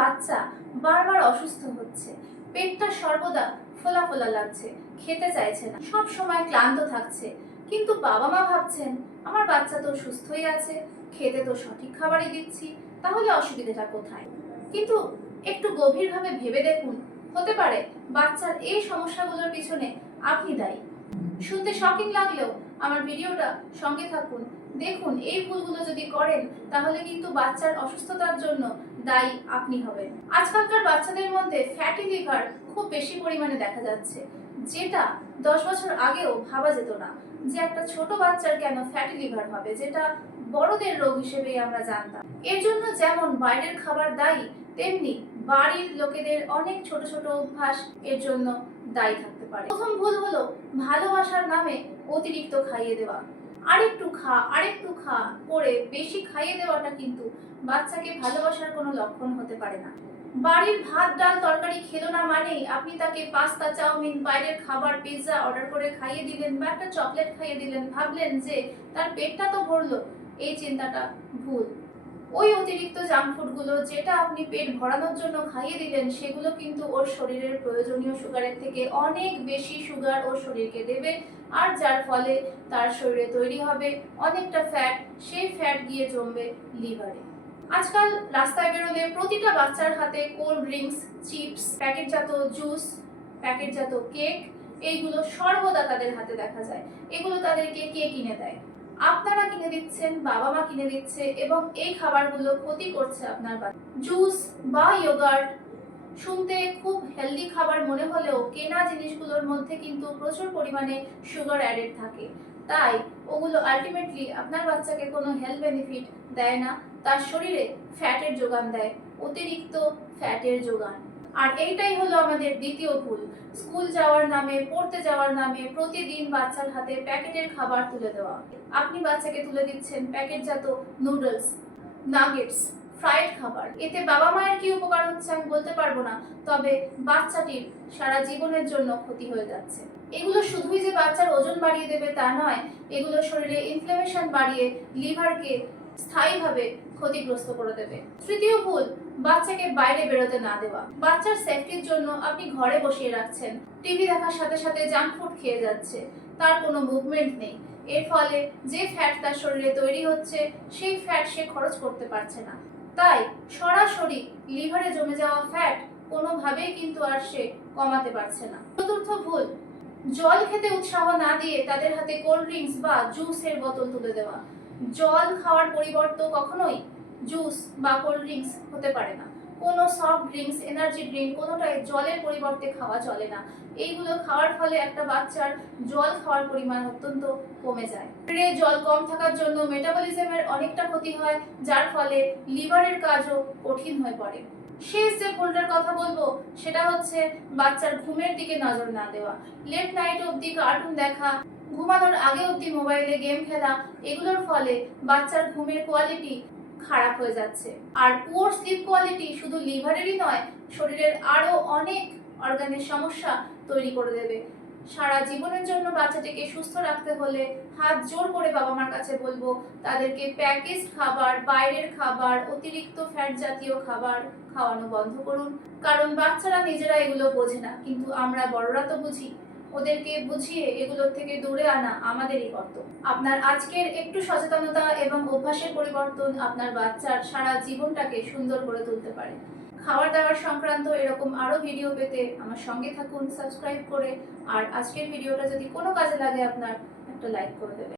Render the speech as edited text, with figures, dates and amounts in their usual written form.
বাচ্চা বারবার অসুস্থ হচ্ছে, পেটটা সর্বদা ফোলা ফোলা লাগছে, খেতে চাইছে না, সব সময় ক্লান্ত থাকছে, কিন্তু বাবা মা ভাবছেন আমার বাচ্চা তো সুস্থই আছে, খেতে তো সঠিক খাবারই দিচ্ছি, তাহলে অসুবিধাটা কোথায়? কিন্তু একটু গভীরভাবে ভেবে দেখুন, হতে পারে বাচ্চার এই সমস্যাগুলোর পিছনে আপনি দায়ী। শুনতে শকিং লাগলেও আমার ভিডিওটা সঙ্গে থাকুন, দেখুন এই ভুলগুলো যদি করেন তাহলে কিন্তু বাচ্চার অসুস্থতার জন্য দায়ী আপনি হবেন। আজকালকার বাচ্চাদের মধ্যে ফ্যাটি লিভার খুব বেশি পরিমাণে দেখা যাচ্ছে, যেটা 10 বছর আগেও ভাবা যেত না যে একটা ছোট বাচ্চার কেন ফ্যাটি লিভার হবে, যেটা বড়দের রোগ হিসেবেই আমরা জানতাম। এর জন্য যেমন বাইরের খাবার দায়ী, তেমনি বাড়ির লোকেদের অনেক ছোট ছোট অভ্যাস এর জন্য দায়ী থাকতে পারে। প্রথম ভুল হলো ভালোবাসার নামে অতিরিক্ত খাইয়ে দেওয়া। আরেকটু খা করে বেশি খাইয়ে দেওয়াটা কিন্তু বাচ্চাকে ভালোবাসার কোনো লক্ষণ হতে পারে না। বাড়ির ভাত ডাল তরকারি খেলো না মানেই আপনি তাকে পাস্তা চাউমিন বাইরের খাবার পিৎজা অর্ডার করে খাইয়ে দিলেন বা একটা চকলেট খাইয়ে দিলেন, ভাবলেন যে তার পেটটা তো ভরলো। এই চিন্তাটা ভুল। ওই অতিরিক্ত জাঙ্ক ফুডগুলো যেটা আপনি পেট ভরানোর জন্য খাইয়ে দিলেন, সেগুলো কিন্তু ওর শরীরের প্রয়োজনীয় সুগারের থেকে অনেক বেশি সুগার ওর শরীরকে দেবে, আর যার ফলে তার শরীরে তৈরি হবে অনেকটা ফ্যাট, সেই ফ্যাট গিয়ে জমবে লিভারে। আজকাল রাস্তায় বেরোলে প্রতিটা বাচ্চার হাতে কোল্ড ড্রিঙ্কস, চিপস, প্যাকেটজাত জুস, প্যাকেটজাত কেক, এইগুলো সর্বদা তাদের হাতে দেখা যায়। এগুলো তাদেরকে কে কিনে দেয়? আপনারা কিনে দিচ্ছেন, বাবা মা কিনে দিচ্ছে, এবং এই খাবারগুলো ক্ষতি করছে আপনার বাচ্চা। জুস বা ইয়োগার্ট শুনতে খুব হেলদি খাবার মনে হলেও কেনা জিনিসগুলোর মধ্যে কিন্তু প্রচুর পরিমাণে সুগার অ্যাডেড থাকে, তাই ওগুলো আলটিমেটলি আপনার বাচ্চাকে কোনো হেলথ বেনিফিট দেয় না, তার শরীরে ফ্যাটের যোগান দেয়, অতিরিক্ত ফ্যাটের যোগান। আর এইটাই হলো আমাদের দ্বিতীয় ভুল। স্কুল যাওয়ার নামে, পড়তে যাওয়ার নামে প্রতিদিন বাচ্চার হাতে প্যাকেটের খাবার তুলে দেওয়া। আপনি বাচ্চাকে তুলে দিচ্ছেন প্যাকেটজাত নুডলস, নাগেটস, ফ্রাইড খাবার। এতে বাবা মায়ের কি উপকার হচ্ছে আমি বলতে পারবো না, তবে বাচ্চাটির সারা জীবনের জন্য ক্ষতি হয়ে যাচ্ছে। এগুলো শুধুই যে বাচ্চার ওজন বাড়িয়ে দেবে তা নয়, এগুলো শরীরে ইনফ্লামেশন বাড়িয়ে লিভারকে স্থায়ীভাবে ক্ষতিগ্রস্ত করে দেবে। তৃতীয় ভুল, বাচ্চাকে বাইরে বেরোতে না দেওয়া। বাচ্চার সেফটির জন্য আপনি ঘরে বসিয়ে রাখছেন, টিভি দেখার সাথে সাথে জাঙ্ক ফুড খেয়ে যাচ্ছে, তার কোনো মুভমেন্ট নেই। এর ফলে যে ফ্যাট তার শরীরে তৈরি হচ্ছে, সেই ফ্যাট সে খরচ করতে পারছে না, তাই সরাসরি লিভারে জমে যাওয়া ফ্যাট কোনোভাবেই কিন্তু আর সে কমাতে পারছে না। চতুর্থ ভুল, জল খেতে উৎসাহ না দিয়ে তাদের হাতে কোল্ড ড্রিঙ্কস বা জুসের বোতল তুলে দেওয়া। জল খাওয়ার পরিবর্তে কখনোই জুস বা কোল্ড ড্রিঙ্কস হতে পারে না। কোনো সফট ড্রিঙ্কস, এনার্জি ড্রিঙ্ক কোনোটাই জলের পরিবর্তে খাওয়া চলে না। এইগুলো খাওয়ার ফলে একটা বাচ্চার জল খাওয়ার পরিমাণ অত্যন্ত কমে যায়। শরীরে জল কম থাকার জন্য মেটাবলিজমের অনেকটা ক্ষতি হয়, যার ফলে লিভারের কাজও কঠিন হয়ে পড়ে। শেষ যে ভুলটার কথা বলবো সেটা হচ্ছে বাচ্চার ঘুমের দিকে নজর না দেওয়া। লেট নাইট অবধি কার্টুন দেখা, ঘুমানোর আগে অবধি মোবাইলে গেম খেলা, এগুলোর ফলে বাচ্চার ঘুমের কোয়ালিটি খারাপ হয়ে যাচ্ছে। আর পুয়ার স্লিপ কোয়ালিটি শুধু লিভারেরই নয়, শরীরের আরো অনেক অর্গানের সমস্যা তৈরি করে দেবে। সারা জীবনের জন্য বাচ্চাটিকে সুস্থ রাখতে হলে হাত জোর করে বাবা মার কাছে বলবো, তাদেরকে প্যাকেজড খাবার, বাইরের খাবার, অতিরিক্ত ফ্যাট জাতীয় খাবার খাওয়ানো বন্ধ করুন। কারণ বাচ্চারা নিজেরা এগুলো বোঝে না, কিন্তু আমরা বড়রা তো বুঝি। ওদেরকে বুঝিয়ে এগুলোর থেকে দূরে আনা আমাদেরই কর্তব্য। আপনার আজকের একটু সচেতনতা এবং অভ্যাসের পরিবর্তন আপনার বাচ্চার সারা জীবনটাকে সুন্দর করে তুলতে পারে। খাবার দাবার সংক্রান্ত এরকম আরো ভিডিও পেতে আমার সঙ্গে থাকুন সাবস্ক্রাইব করে। আর আজকের ভিডিওটা যদি কোনো কাজে লাগে আপনার, একটা লাইক করে দেবেন।